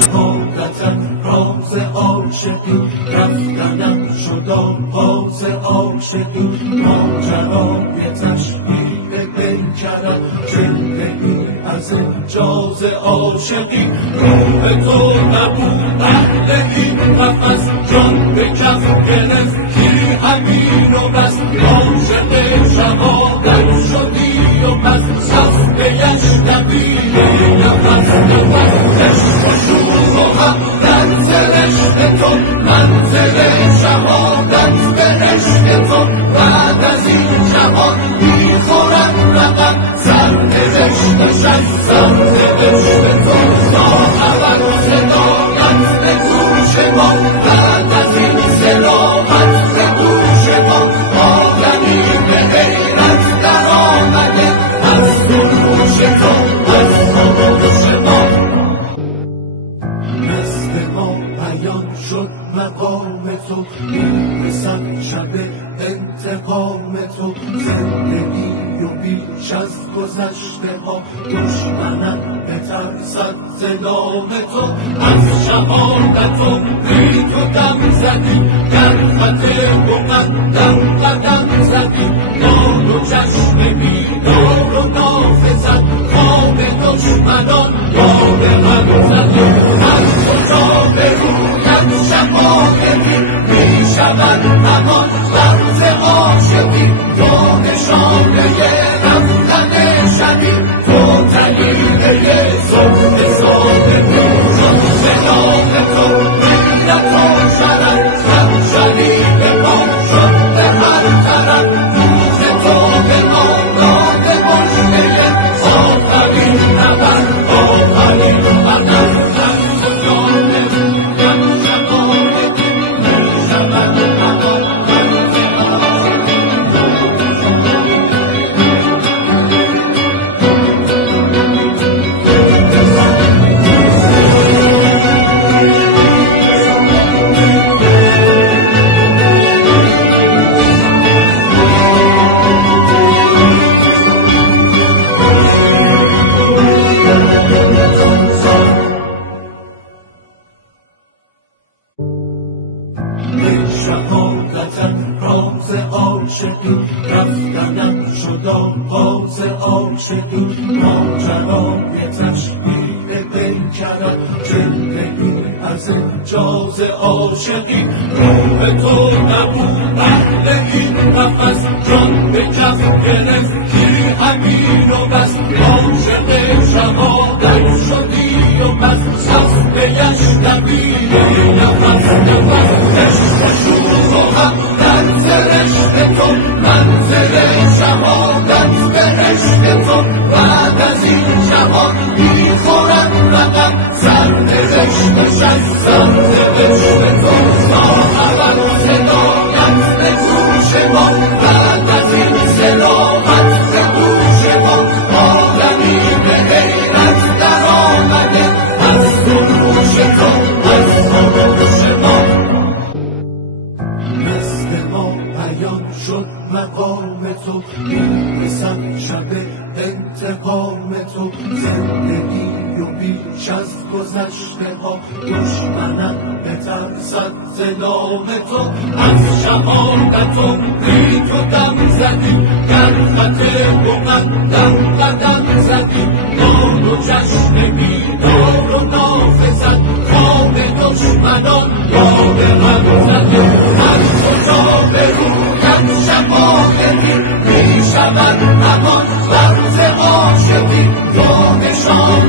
شهادتت راز عاشقی، رفتنم شد آغاز عاشقی، ماجرای تشبیه پیکرم، جلوه‌ای از انجاز عاشقی. روح تو نبود اهل این قفس، جان به کف گرفتی همین و بس، عاشق شهادت شدی و بس، صفحه‌اش نبید نفس نفس، عشق و شور و هم منزل عشق تو، منزل شهادت به عشق تو. بعد از این جهان میخورد رقم، سرنوشت شد سرنوشت تو، صاحبت صداقت به گوش ما. بعد از این صداقت به گوش ما، آدمی به غیرت در آمده، از گوش تو از گوش ما. نزد ما بیان شد مقام تو، میرسد شب انتقام تو. زندگی و بیش از گذشته ها، دشمنم بترسد ز نام تو. از شهادت و بی تو دم زدی، در خط مقدم قدم زدی. نار و چشم بیدار و نافذت، خواب دشمنان یاد هم زدی. از کجا به رویت شفایتی، میشود همان رمز عاشقی. تو نشانه رفتن شدید، تو دلیل صبح صادقی. چون به نام تو ملت و شرف، همشنید ما شد به هر طرف. روح تو به ما داده مژده، آفرین نبرد آفرین وطن. شهادتت راز عاشقی، رفتنم شد آغاز عاشقی. ماجرای تشبیه پیکرم، جلوه‌ای از انجاز عاشقی. روح تو نبود اهل این قفس، جان به کف گرفتی همین و بس. عاشق شهادت شدی و بس، صفحه‌اش نبید نفس نفس. عشق و شور و هم منزل عشق تو، منزل شهادت به عشق تو. بعد از این جهان میخورد رقم، سرنوشت شد سرنوشت تو. صاحبت صداقت به گوش ما، بعد از این صداقت به گوش ما. آدمی به غیرت در آمده، از گوش تو از گوش ما. نزد ما بیان شد مقام تو، میرسد شب انتقام تو. زندگی و بیش از گذشته ها، دشمنم بترسد ز نام تو. از شهادت و بی تو دم زدی، در خط مقدم قدم زدی. نار و چشم بیدار و نافذت، خواب دشمنان یاد هم زدی. از کجا به رویت شفایتی، میشود همان رمز عاشقی. تو نشان